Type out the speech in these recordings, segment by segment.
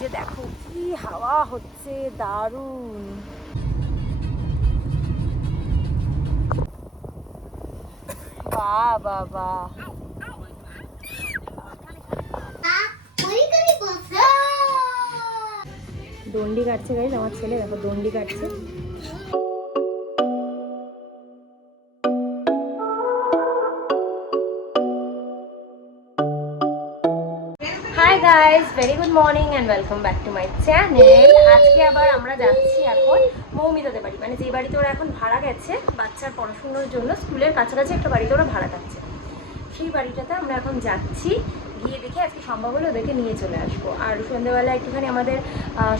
যে দেখো কি হাওয়া হচ্ছে, দারুণ। বাহ বাহ বাহ, দণ্ডি কাটছে গাইস আমার ছেলে, দেখো দণ্ডি কাটছে। Hi guys, very good morning and welcome back to my channel. আজকে আবার আমরা যাচ্ছি এখন মৌমিতাদের বাড়ি, মানে যে বাড়িতে ওরা এখন ভাড়া গেছে বাচ্চার পড়াশোনার জন্য। স্কুলের কাছাকাছি একটা বাড়িতে ওরা ভাড়া থাকছে, সেই বাড়িটাতে আমরা এখন যাচ্ছি। গিয়ে দেখে আজকে সম্ভব হলে ওদেরকে নিয়ে চলে আসবো। আর সন্ধ্যেবেলা একটুখানি আমাদের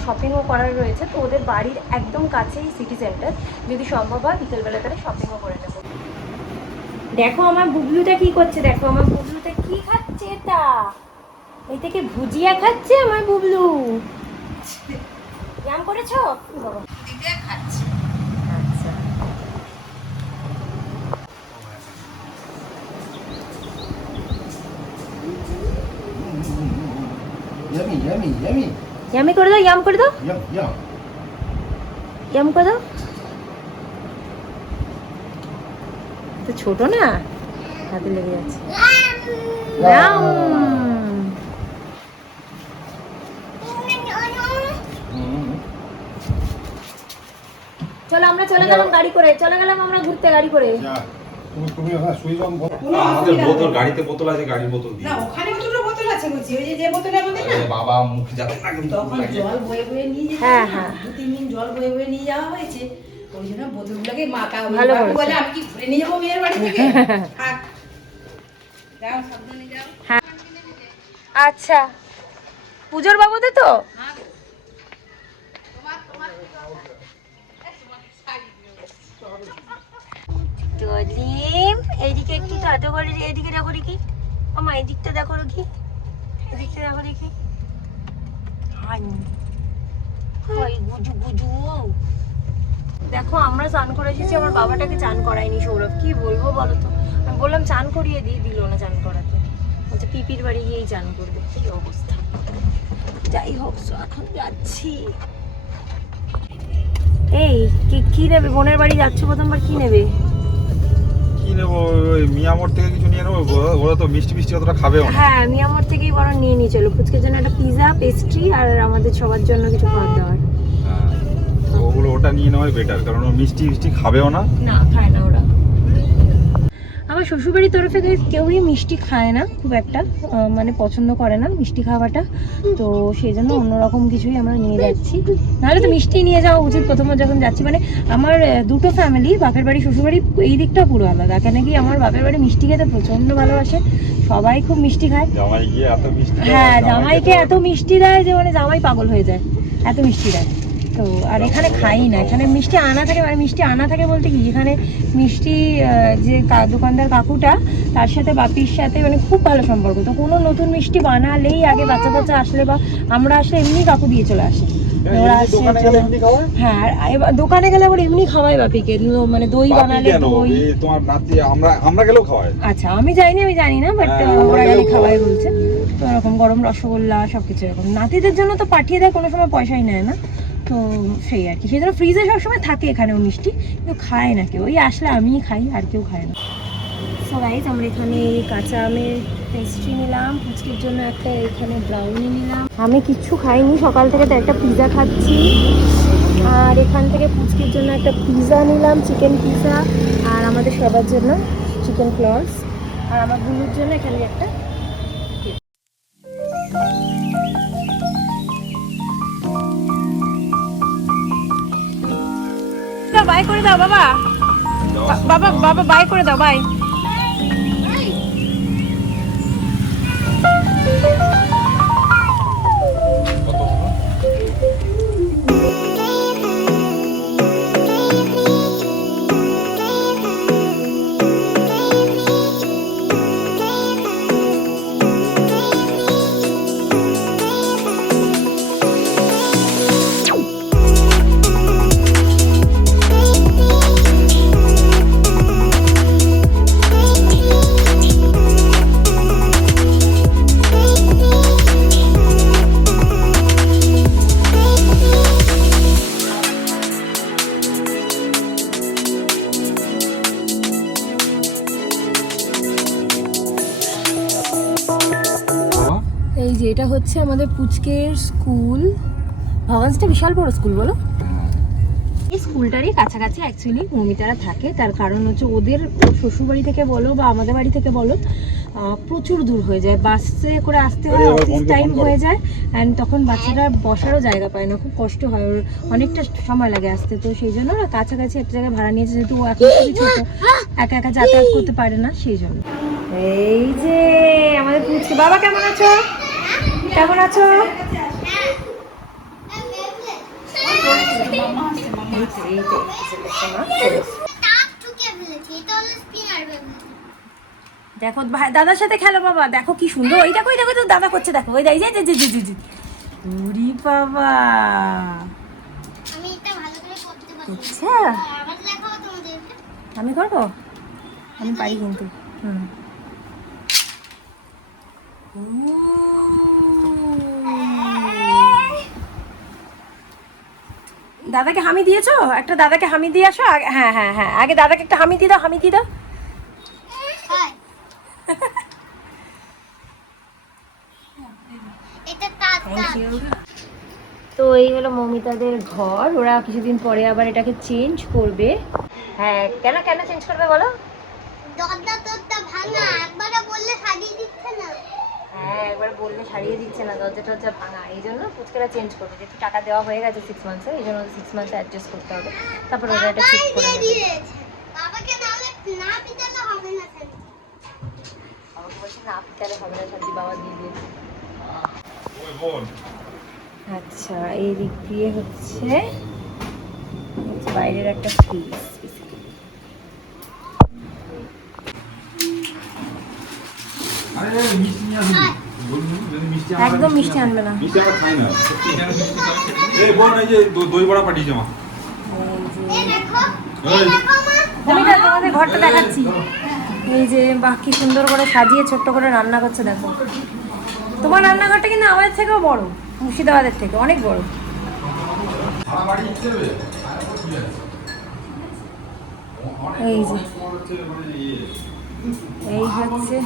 শপিংও করার রয়েছে, তো ওদের বাড়ির একদম কাছেই সিটি সেন্টার, যদি সম্ভব হয় বিকেলবেলা তারা শপিংও করে নেবো। দেখো আমার বুবলুটা কি করছে, দেখো আমার বুবলুটা কি খাচ্ছে, তা এই থেকে ভুজিয়া খাচ্ছে আমার বুবলু। ব্যায়াম করেছো বাবা? খাচ্ছে। আচ্ছা, ইয়ামি করে দাও, ইয়াম করে দাও, ইয়াম করে দাও। তো ছোট না, হাতে লেগে যাচ্ছে। চলো আমরা চলে গেলাম গাড়ি করে, চলে গেলাম আমরা ঘুরতে গাড়ি করে। তুমি ওখানে শুই যাও। আমাদের বোতল গাড়িতে বোতল আছে, গাড়ির বোতল দিই না, ওখানে দুটো বোতল আছে বলছি, ওই যে বোতলে আমাদের না বাবা মুখে যাবে না কিন্তু তখন জল বয়ে বয়ে নিয়ে যেতে। হ্যাঁ হ্যাঁ, 2-3 দিন জল বয়ে বয়ে নিয়ে যাওয়া হয়েছে, ওই জন্য বোতলগুলোকে মাকা ভালো বলে আমি কি ঘুরে নিয়ে যাবো মেয়ের বাড়ি থেকে। থাক, যাও সাবধানে যাও। হ্যাঁ আচ্ছা, পূজোর বাবুতে তো এইদিকে একটু তাতো করে, এইদিকে দেখো দেখি আমার, এদিকটা দেখো দেখি, এদিকটা দেখো দেখি। দেখো আমরা চান করে এসেছি, আমার বাবাটাকে চান করায়নি সৌরভ, কি বলবো বলো তো। আমি বললাম চান করিয়ে দিয়ে, দিল না চান করাতে, বলছে পিপির বাড়ি গিয়েই চান করবে। কি অবস্থা, যাই হোক এখন যাচ্ছি। এই কি নেবে, বোনের বাড়ি যাচ্ছ প্রথমবার, কি নেবে? কি নেবো, ওই মিয়ামোর থেকে কিছু নিয়ে নেবো, ওরা তো মিষ্টি মিষ্টি অতটা খাবেও না। হ্যাঁ মিয়ামোর থেকেই বরং নিয়ে চলো, ফুচকের জন্য একটা পিজা, পেস্ট্রি, আর আমাদের সবার জন্য কিছু খাবার দাবার। হ্যাঁ ওগুলো, ওটা নিয়ে নেওয়াই বেটার, কারণ ও মিষ্টি মিষ্টি খাবেও না। না খায় না ওরা। আমার শ্বশুরবাড়ির তরফে কেউই মিষ্টি খায় না খুব একটা, মানে পছন্দ করে না মিষ্টি খাওয়াটা, তো সেই জন্য অন্যরকম কিছুই আমরা নিয়ে যাচ্ছি। নাহলে তো মিষ্টি নিয়ে যাওয়া উচিত প্রথমবার যখন যাচ্ছি। মানে আমার দুটো ফ্যামিলি, বাপের বাড়ি শ্বশুরবাড়ি, এই দিকটা পুরো আলাদা। কেন কি আমার বাপের বাড়ি মিষ্টি খেতে প্রচন্ড ভালোবাসে, সবাই খুব মিষ্টি খায়। হ্যাঁ জামাইকে এত মিষ্টি দেয় যে মানে জামাই পাগল হয়ে যায়, এত মিষ্টি দেয়। তো আর এখানে খাই না, এখানে মিষ্টি আনা থাকে, মানে মিষ্টি আনা থাকে বলতে কি, এখানে মিষ্টি যে দোকানদার কাকুটা, তার সাথে বাপির সাথে মানে খুব ভালো সম্পর্ক। তো কোনো নতুন মিষ্টি বানালেই আগে বাচ্চা বাচ্চা আসলে বা আমরা আসলে এমনি কাকু দিয়ে চলে আসে। ওরা আসে, হ্যাঁ এবার দোকানে গেলে আবার এমনি খাওয়াই বাপিকে, মানে দই বানালে দই। তোমার নাতি আমরা গেলেও খাওয়ায়। আচ্ছা আমি যাইনি, আমি জানি না, বাট ওরা গেলে খাওয়াই বলছে। তো এরকম গরম রসগোল্লা সবকিছু এরকম নাতিদের জন্য তো পাঠিয়ে দেয়, কোনো সময় পয়সাই নেয় না। তো সেই আর কি, সেই জন্য ফ্রিজে সবসময় থাকে এখানেও মিষ্টি, কিন্তু খায় না কেউ। ওই আসলে আমিই খাই, আর কেউ খায় না। সো গাইস আমরা এখানে কাঁচা আমের পেস্ট্রি নিলাম, ফুচকির জন্য একটা এখানে ব্রাউনি নিলাম। আমি কিচ্ছু খাইনি সকাল থেকে, তো একটা পিৎজা খাচ্ছি। আর এখান থেকে ফুচকির জন্য একটা পিৎজা নিলাম, চিকেন পিৎজা, আর আমাদের সবার জন্য চিকেন ক্লস, আর আমার বুলুর জন্য এখানে একটা বাই করে দাও বাবা, বাবা বাবা বাই করে দাও, বাই। যে এটা হচ্ছে আমাদের পুচকের স্কুল। ভবান্সটা বিশাল বড় স্কুল বলো। এই স্কুলটারই কাছাকাছি অ্যাকচুয়ালি মৌমিতারা থাকে, তার কারণ হচ্ছে ওদের শ্বশুরবাড়ি থেকে বলো বা আমাদের বাড়ি থেকে বলো প্রচুর দূর হয়ে যায়, বাসে করে আসতে হয়, অফিস টাইম হয়ে যায়, অ্যান্ড তখন বাচ্চারা বসারও জায়গা পায় না, খুব কষ্ট হয়, ওর অনেকটা সময় লাগে আসতে। তো সেই জন্য ওরা কাছাকাছি একটা জায়গায় ভাড়া নিয়েছে, যেহেতু ও এখন খুবই ছোট, একা একা যাতায়াত করতে পারে না, সেই জন্য। এই যে আমাদের পুচকে, বাবা কেমন আছো? কেমন আছো? দেখো দাদার সাথে খেলো বাবা, দেখো কি সুন্দর, ওই দেখো তো দাদা করছে, দেখো ওই যে উরি বাবা। আচ্ছা আমি করবো, আমি পারি কিন্তু। দাদাকে হামি দিয়েছো? একটা দাদাকে হামি দিয়ে আসো। হ্যাঁ হ্যাঁ হ্যাঁ, আগে দাদাকে একটা হামি দিয়ে দাও, হামি দিয়ে দাও। তো এই হলো মৌমিতাদের ঘর, ওরা কিছুদিন পরে আবার এটাকে চেঞ্জ করবে। হ্যাঁ, কেন চেঞ্জ করবে বলো? হ্যাঁ, একবার বললে সারিয়ে দিচ্ছে না, দরজা টরজা ভাঙা, এই জন্য পুচকেরা চেঞ্জ করবে, যেহেতু টাকা দেওয়া হয়ে গেছে 6 মান্থসে, এই জন্য 6 মান্থসে অ্যাডজাস্ট করতে হবে, তারপর ওরা এটা ঠিক করে নেবে। বাবাকে বলছে না পিটালে হবে না, শান্তি বাবা দিয়ে দিয়েছে। আচ্ছা, এই দিক দিয়ে হচ্ছে বাইরের একটা স্পেস, একদম মিষ্টি আনবে না। তোমাদের ঘরটা দেখাচ্ছি, এই যে বাহ কি সুন্দর করে সাজিয়ে ছোট্ট করে রান্না করছে, দেখো। তোমার রান্নাঘরটা কিন্তু আমাদের থেকেও বড়, মুর্শিদাবাদের থেকে অনেক বড়। এই যে এই হচ্ছে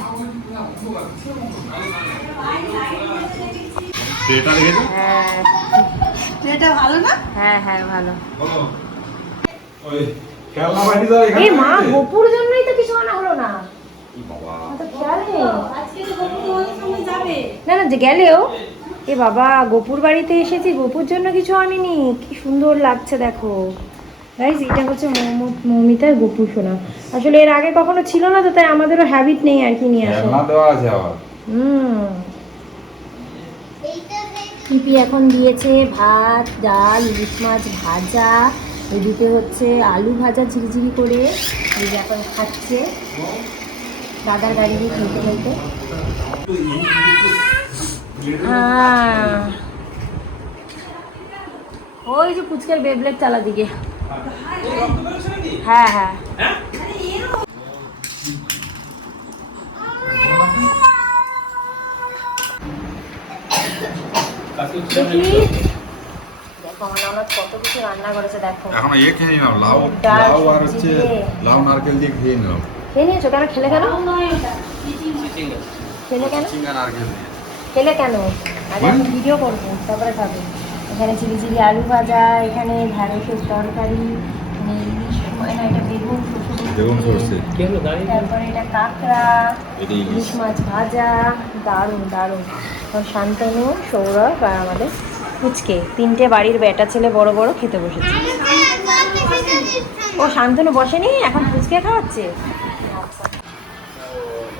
ভালো না? হ্যাঁ হ্যাঁ ভালো। এই মা গোপুর জন্যই তো কিছু আনা হলো না, না যে গেলেও। এ বাবা, গোপুর বাড়িতে এসেছি, গোপুর জন্য কিছু আনিনি, কি সুন্দর লাগছে দেখো গাইস। এটা হচ্ছে মৌমিতার গোপু সোনা, আসলে এর আগে কখনো ছিল না, তো তাই আমাদেরও হ্যাবিট নেই আর কি নিয়ে আসা। পিপি এখন দিয়েছে ভাত, ডাল, ইলিশ মাছ ভাজা, এদিকে হচ্ছে আলু ভাজা ঝিরিঝিরি করে, এই যে এখন খাচ্ছে দাদার গাড়ি দিয়ে খেলতে খেলতে। ওই যে পুচকের বেবলেট চালা দিকে। হ্যাঁ হ্যাঁ, কত কিছু রান্না করেছে দেখো। এখন এ খেয়ে নিলাম, লাউ আর হচ্ছে লাউ নারকেল দিয়ে খেয়ে নিলাম। খেয়ে নিয়েছো? কেন খেলে কেন? খেলে কেন? খেলে কেন? আগে আমি ভিডিও করবো, তারপরে খাবো। এখানে চিলি চিলি আলু ভাজা, এখানে ঢ্যাঁড়সের তরকারি, এটা বেগুন সরষে, তারপরে এটা কাঁকড়া, ইলিশ মাছ ভাজা, দারুণ দারুণ। শান্তনু, সৌরভ আর আমাদের পুচকে, 3টে বাড়ির বেটা ছেলে বড় বড় খেতে বসেছে। ও শান্তনু বসেনি, এখন পুচকে খাওয়াচ্ছে।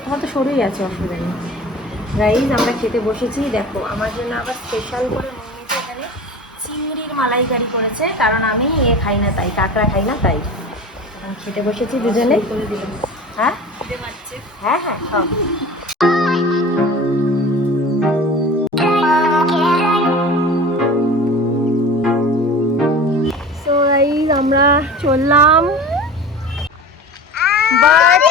তোমার তো সরুই আছে, অসুবিধা নেই। রাইস আমরা খেতে বসেছি, দেখো আমার জন্য আবার স্পেশাল করে মৌমিতা এখানে চিংড়ির মালাইকারি করেছে, কারণ আমি খাই না, তাই কাঁকড়া খাই না, তাই খেতে বসেছি দুজনে। হ্যাঁ হ্যাঁ হ্যাঁ খাও। সো গাইস আমরা চললাম, বাট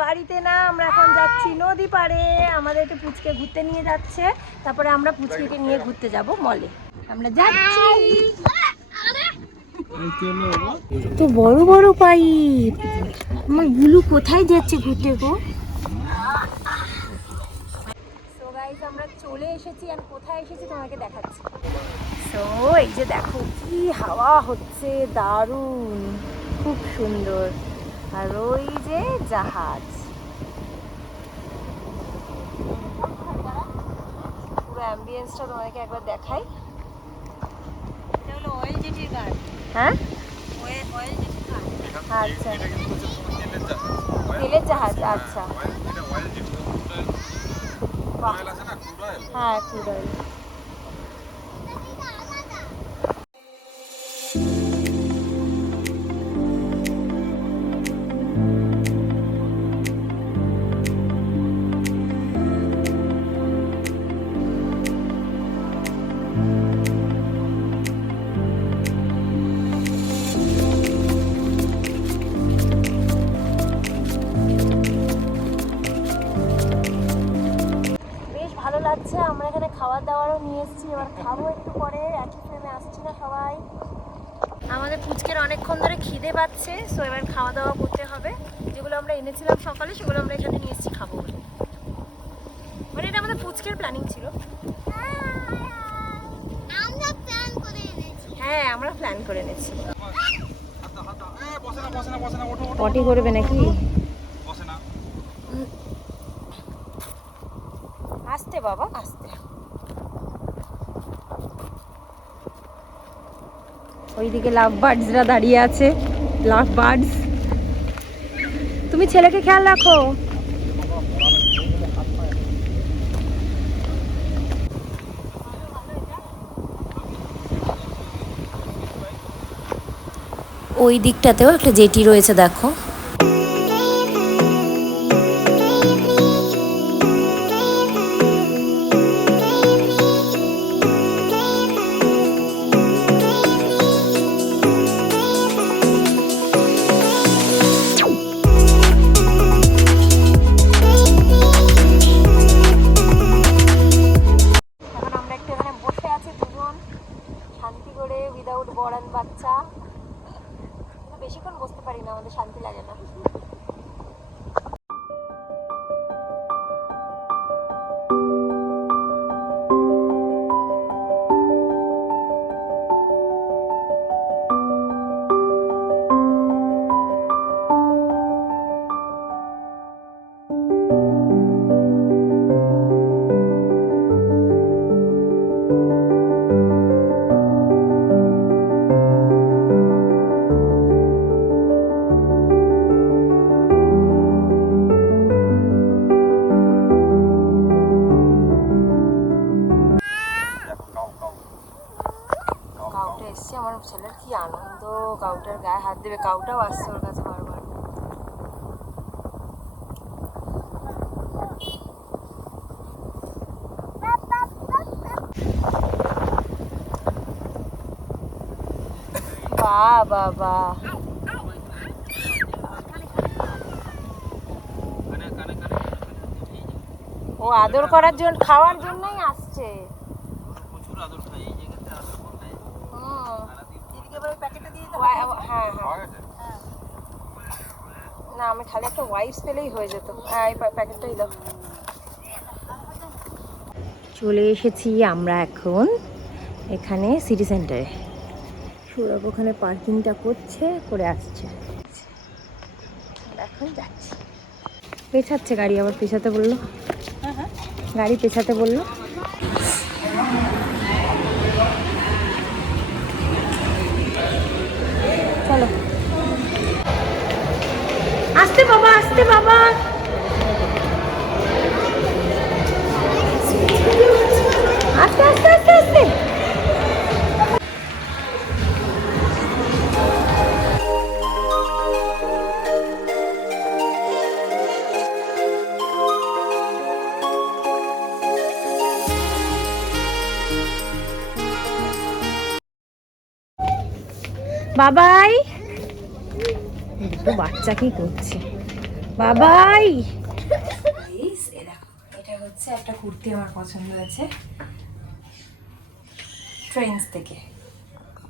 বাড়িতে না, আমরা এখন যাচ্ছি নদী পাড়ে। আমাদেরকে পুচকে ঘুরতে নিয়ে যাচ্ছে, তারপরে আমরা পুচকে নিয়ে ঘুরতে যাব মলে। আমরা যাচ্ছি। তো বড় বড় পাইপ, আমার গুলু কোথায় যাচ্ছে ঘুরতে গো? সো গাইস আমরা আমরা চলে এসেছি আর কোথায় এসেছি তোমাকে দেখাচ্ছি। তো এই যে দেখো কি হাওয়া হচ্ছে, দারুণ, খুব সুন্দর। আর ওই যে জাহাজ, পুরো অ্যাম্বিয়েন্সটা তোমাদেরকে একবার দেখাই। এটা হলো অয়েল জেটির ঘাট। হ্যাঁ, অয়েল জেটির ঘাট। আচ্ছা, তেলের জাহাজ। আচ্ছা, হ্যাঁ, ক্রুড অয়েল। ভালো লাগছে। আমরা এখানে খাবার দাবারও নিয়ে এসেছি, এবার খাবো একটু পরে, একই ফ্রেমে আসছি না সবাই। আমাদের পুচকের অনেকক্ষণ ধরে খিদে পাচ্ছে, সো এবার খাওয়া দাওয়া করতে হবে। যেগুলো আমরা এনেছিলাম সকালে সেগুলো আমরা এখানে নিয়ে এসেছি খাবো বলে। মানে এটা আমাদের পুচকের প্ল্যানিং ছিল। হ্যাঁ, আমরা প্ল্যান করে এনেছি। পটি করবে নাকি? আস্তে বাবা, আস্তে। ওইদিকে লাভ বার্ডসরা দাঁড়িয়ে আছে। লাভ বার্ডস, তুমি ছেলেকে খেয়াল রাখো। ওই দিকটাতেও একটা জেটি রয়েছে দেখো। বাচ্চা বেশিক্ষণ বসতে পারি না, আমাদের শান্তি লাগে না। আমার ছেলের কি আনন্দ, কাউটার গায়ে হাত দেবে, কাউটাও আসছে ওর কাছে বারবার। বাহ বাবা, ও আদর করার জন্য, খাওয়ার জন্যই আসছে। হ্যাঁ হ্যাঁ, না আমি খালি একটা ওয়াইপস পেলেই হয়ে যেত। হ্যাঁ, এই প্যাকেটটাই দাও। চলে এসেছি আমরা এখন এখানে সিটি সেন্টারে। সৌরভ ওখানে পার্কিংটা করে আসছে। এখন যাচ্ছি। পেছাচ্ছে গাড়ি, আবার পেছাতে বললো। গাড়ি পেছাতে বললো। চলো, আস্তে বাবা, আস্তে বাবা। আস্তে আস্তে আস্তে আস্তে। বাবাই, বাচ্চা কি করছে? বাবাই, এটা হচ্ছে একটা কুর্তি আমার পছন্দ হয়েছে ট্রেন্ডস থেকে।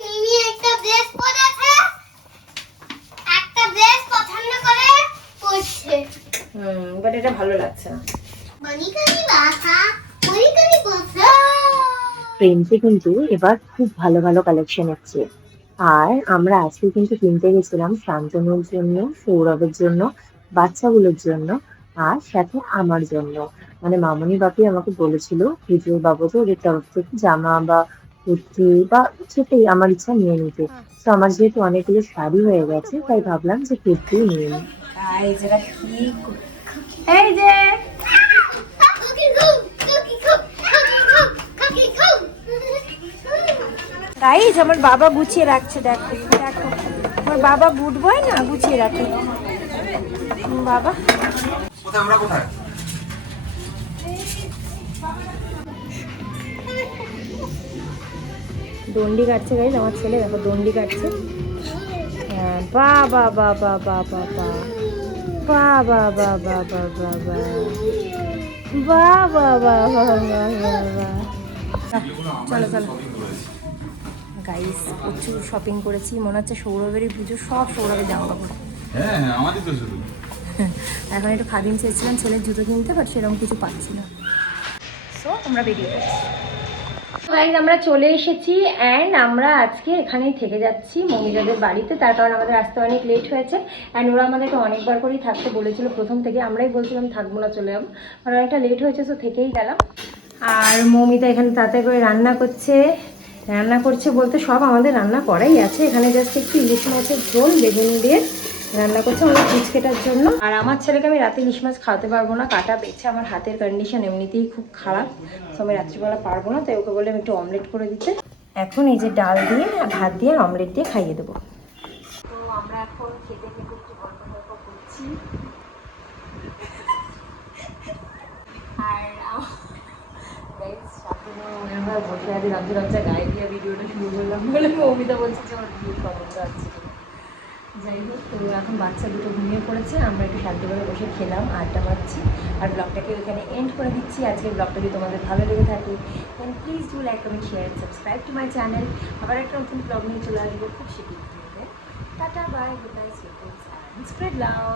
তুমি একটা ড্রেস পরেছে, একটা ড্রেস পছন্দ করে পরছে। বাট এটা ভালো লাগছে না। মনিকানি বাসা, মনিকানি ট্রেন্ডসে কিন্তু এবার খুব ভালো ভালো কালেকশন এসছে। আর আমরা আজকে কিন্তু কিনতে গেছিলাম শান্তনুর জন্য, সৌরভের জন্য, বাচ্চাগুলোর জন্য, আর সাথে আমার জন্য। মানে মামনি বাপি আমাকে বলেছিল পুজোর বাবদে ওদের তরফ থেকে জামা বা কুর্তি বা সেটাই আমার ইচ্ছা নিয়ে নিতে। তো আমার যেহেতু অনেকগুলো শাড়ি হয়ে গেছে তাই ভাবলাম যে কুর্তিও নিয়ে নিই। এই যে গাইস আমার বাবা গুছিয়ে রাখছে, দেখো দেখো আমার বাবা গুড বয় না, গুছিয়ে রাখে বাবা। কোথায় আমরা কোথায়? দণ্ডি কাটছে গাইস আমার ছেলে, দেখো দণ্ডি কাটছে। বা বা বা বা বা বা বা বা বা বা বা বা বা বা বা বা বা বা। চলো চলো গাইস, প্রচুর শপিং করেছি, মনে হচ্ছে সৌরভেরই পুজো, সব সৌরভের জামা কাপড়। হ্যাঁ আমারই তো শুধু। এখন একটু খাদিম চেয়েছিলাম ছেলের জুতো কিনতে, বাট সেরকম কিছু পাচ্ছি না। সো আমরা বেরিয়ে গেছি গাইস, আমরা চলে এসেছি অ্যান্ড আমরা আজকে এখানেই থেকে যাচ্ছি মমিজাদের বাড়িতে। তার কারণ আমাদের আসতে অনেক লেট হয়েছে অ্যান্ড ওরা আমাদেরকে অনেকবার করেই থাকতে বলেছিল প্রথম থেকে, আমরাই বলছিলাম থাকবো না চলে যাবো, কারণ অনেকটা লেট হয়েছে, সো থেকেই গেলাম। আর মমিতা এখানে তাড়াতাড়ি করে রান্না করছে বলতে সব আমাদের রান্না করাই আছে, এখানে জাস্ট একটু ইলিশ মাছের ঝোল বেগুনি দিয়ে রান্না করছে আমাদের পুচকেটার জন্য। আর আমার ছেলেকে আমি রাতে ইলিশ মাছ খাওয়াতে পারবো না, কাটা পেয়েছে, আমার হাতের কন্ডিশন এমনিতেই খুব খারাপ, তো আমি রাত্রিবেলা পারবো না, তাই ওকে বলে আমি একটু অমলেট করে দিতে। এখন এই যে ডাল দিয়ে ভাত দিয়ে অমলেট দিয়ে খাইয়ে দেবো। তো আমরা এখন খেতে খেতে একটু গল্প করছি। আর বসে আছি লজ্জা গায়ে দিয়ে ভিডিওটা শুরু করলাম বলে মৌমিতা বলছে যে আমার ভিডিও পছন্দ আছে। যাই হোক, তো এখন বাচ্চা দুটো ঘুমিয়ে পড়েছে, আমরা একটু শান্তিভাবে বসে খেলাম, আড্ডা মারছি, আর ব্লগটাকে ওইখানে এন্ড করে দিচ্ছি। আজকের ব্লগটা যদি তোমাদের ভালো লেগে থাকে then please do like, comment, share, subscribe to my channel. আবার একটা নতুন ব্লগ নিয়ে চলে আসবো খুব শীঘ্রই। Tata, bye, good night, spread লাভ।